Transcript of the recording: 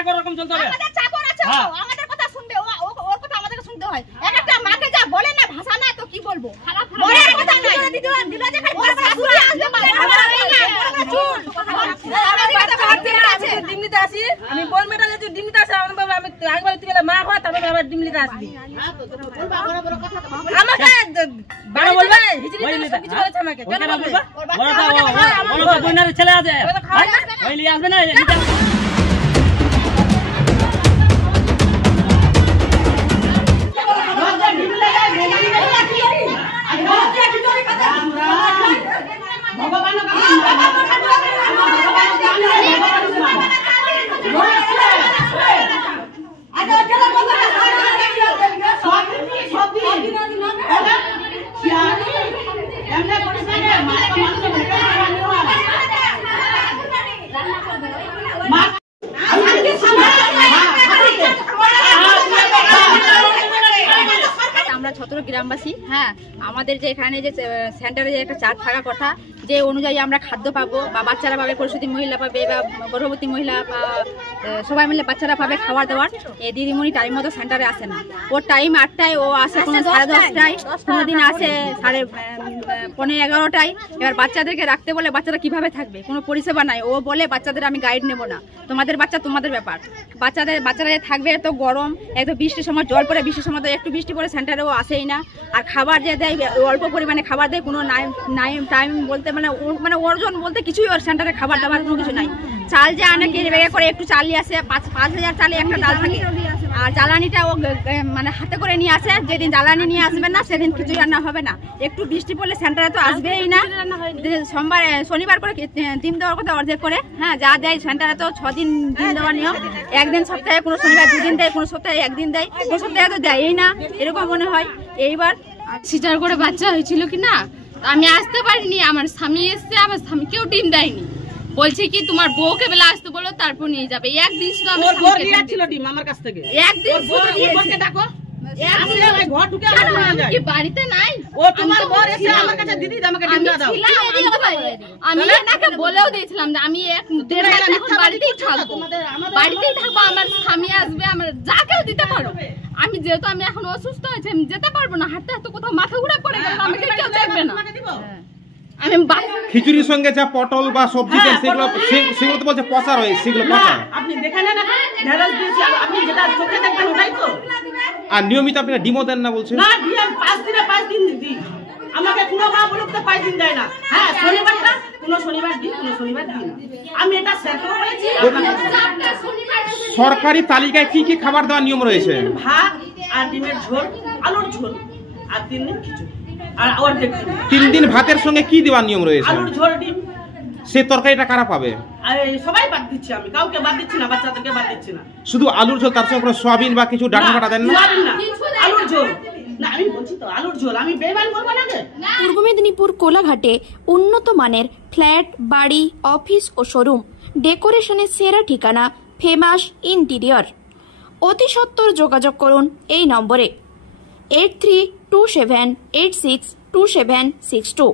চাকর রকম চলতে হবে। আমাদের চাকর আছে, আমাদের কথা শুনবে, ওর কথা আমাদেরকে শুনতে হয়। একটা মাকে যা বলে না, ভাষা না তো কি বলবো, বলার কথা নাই। দিল যে খালি ওর শাশুড়ি আসবে ডিমনিতে আসি, আমি বল মেটালে যে ডিমনিতে আসি, আমি একবার তুই মা হয় তারপরে আবার ডিমনিতে আসবি। আমাকে বাবা বলবে হিজলি কিছু বলেছে আমাকে, কেন বলবে? বড় বোনের ছেলে আছে, ওই নিয়ে আসবে না। আমরা ছত্র গ্রামবাসী, হ্যাঁ, আমাদের যে এখানে যে সেন্টারে যে একটা চার্ট থাকা কথা, যে অনুযায়ী আমরা খাদ্য পাবো বা বাচ্চারা পাবে, প্রসূতি মহিলা পাবে বা গর্ভবতী মহিলা বা সবাই মিলে বাচ্চারা পাবে খাবার দাবার, এই দিদিমণি টাইম মতো সেন্টারে আসে না। ওর টাইম 8টায়, ও আসে কোনো 10:30টায়, কোনোদিন আসে 11:30টায়। এবার বাচ্চাদেরকে রাখতে বলে বাচ্চারা কিভাবে থাকবে, কোনো পরিষেবা নাই। ও বলে বাচ্চাদের আমি গাইড নেবো না, তোমাদের বাচ্চা তোমাদের ব্যাপার। বাচ্চারা থাকবে তো গরম, একদম বৃষ্টির সময় জল পড়ে, বৃষ্টির সময় তো একটু বৃষ্টি পড়ে সেন্টারে ও আসেই না। আর খাবার যে দেয় অল্প পরিমাণে খাবার দেয়, কোনো টাইম বলতে মানে ওজন বলতে কিছুই ওর সেন্টারে খাবার দাবার কোনো কিছু নাই। চাল যে আনে কেজি ব্যাগে করে, একটু চাল নিয়ে আসে, 5,000 চালে একটা ডাল থাকে। আর জ্বালানিটা ও মানে হাতে করে নিয়ে আসে, যেদিন জ্বালানি নিয়ে আসবে না সেদিন কিছুই রান্না হবে না। একটু বৃষ্টি পড়লে সেন্টারে তো আসবেই না। শনিবার করে ডিম দেওয়ার কথা অর্ধেক করে, হ্যাঁ, যা দেয় সেন্টারে তো 6 দিন ডিম দেওয়ার নিয়ম। একদিন সপ্তাহে, কোনো শনিবার 2 দিন দেয়, কোনো সপ্তাহে 1 দিন দেয়, কোনো সপ্তাহে তো দেয়ই না, এরকম মনে হয়। এইবার সিজার করে বাচ্চা হয়েছিল কি না, আমি আসতে পারিনি, আমার স্বামী এসছে, আমার স্বামীকেও ডিম দেয়নি, বলছে কি তোমার বউকে বেলা আসতে বলো তারপর নিয়ে যাবে। একদিন শুধু আমার ডিম আমার কাছ থেকে, একদিন দেখো বাড়িতে নাই, আমি এটাকে বলেও দিয়েছিলাম যে আমি 1.5 মাস এখন বাড়িতেই থাকবো, আমার স্বামী আসবে, আমার যাকেও দিতে পারো। আমি যেহেতু আমি এখন অসুস্থ হয়েছে, আমি যেতে পারবো না, হাঁটতে হাঁটতে কোথাও মাথা ঘুরে পড়ে গেল, আমাকে কেউ দেখবে না। আমি খিচুড়ির সঙ্গে যা পটল বা সবজি দেন সেগুলো তো বলছে পচা রয়েছে, সেগুলো পচা। আপনি দেখেন না, ঢেঁড়স দিয়েছি, আপনি যেটা চোখে দেখবেন ওটাই তো। আর নিয়মিত আপনি ডিমও দেন না বলছেন? না, ডিম 5 দিনে 5 দিন দিই। আমাকে কোনো মা বলুক তো 5 দিন দেয় না। হ্যাঁ, শনিবারটা কোনো শনিবার দিন, কোনো শনিবার দিন। আমি এটা সেটও করেছি। সরকারি তালিকায় কি কি খাবার দেওয়ার নিয়ম রয়েছে? ভাত আর ডিমের ঝোল, আলুর ঝোল, আর 3 দিন খিচুড়ি। আর 3 দিন ভাতের সঙ্গে কি দেওয়ার নিয়ম রয়েছে? আলুর ঝোল, ডিম। সে তরকারিটা কারা পাবে? সবাই বাদ দিচ্ছি, আমি কাউকে বাদ দিচ্ছি না, বাচ্চাদেরকে বাদ দিচ্ছি না। শুধু আলুর ঝোল, তার সঙ্গে সোয়াবিন বা কিছু ডাটা ফাটা দেন না? আলুর ঝোল না, আমি বলছি তো আলুর ঝোল, আমি বেমান বলবো না। পূর্ব মেদিনীপুর কোলাঘাটে উন্নত মানের ফ্ল্যাট, বাড়ি, অফিস ও শোরুম ডেকোরেশনের সেরা ঠিকানা ফেমাস ইন্টেরিয়র। অতি সত্বর যোগাযোগ করুন এই নম্বরে 8327862762।